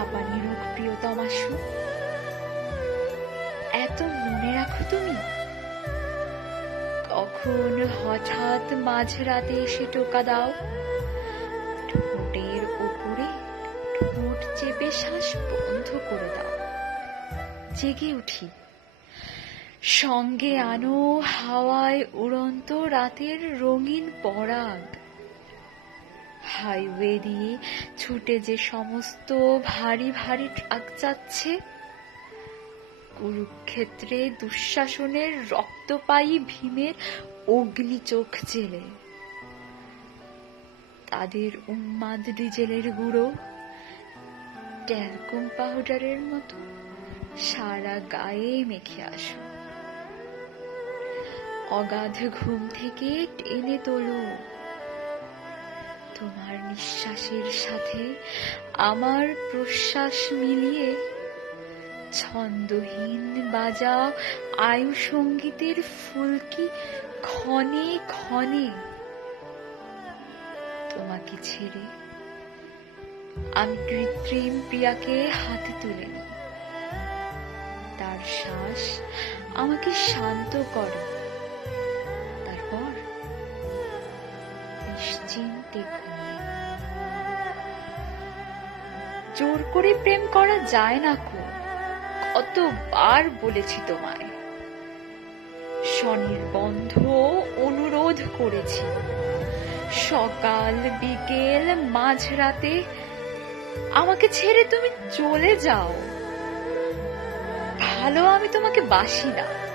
আসো এত মনে রাখো তুমি? কখন হঠাৎ মাঝরাতে এসে টোকা দাও? ঠোঁটের উপরে ঠোঁট চেপে শ্বাস বন্ধ করে দাও। জেগে উঠি। সঙ্গে আনো হাওয়ায় উড়ন্ত রাতের রঙিন পরাগ। হাইওয়ে দিয়ে ছুটে যে সমস্ত ভারী ভারী ট্রাক যাচ্ছে, কুরুক্ষেত্রে দুঃশাসনের রক্তপায়ী ভীমের অগ্নি চোখ জেলে। তাদের উন্মাদ ডিজেলের গুঁড়ো ট্যালকম পাউডারের মতো সারা গায়ে মেখে আসো। অগাধ ঘুম থেকে টেনে তোলো। তোমার নিঃশ্বাসের সাথে আমার প্রশ্বাস মিলিয়ে ছন্দহীন বাজা আয়ু সঙ্গীতের ফুলকি ক্ষণে ক্ষণে তোমাকে ছেড়ে আমি কৃত্রিম প্রিয়াকে হাতে তুলে তার শ্বাস আমাকে শান্ত করে। তারপর নিশ্চিন্তে জোর করে প্রেম করা যায় না কো কতবার বলেছি তোমায়। স্বনির্বন্ধ অনুরোধ করেছি। সকাল, বিকেল, মাঝরাতে আমাকে ছেড়ে তুমি চলে যাও। ভালো আমি তোমাকে বাসি না।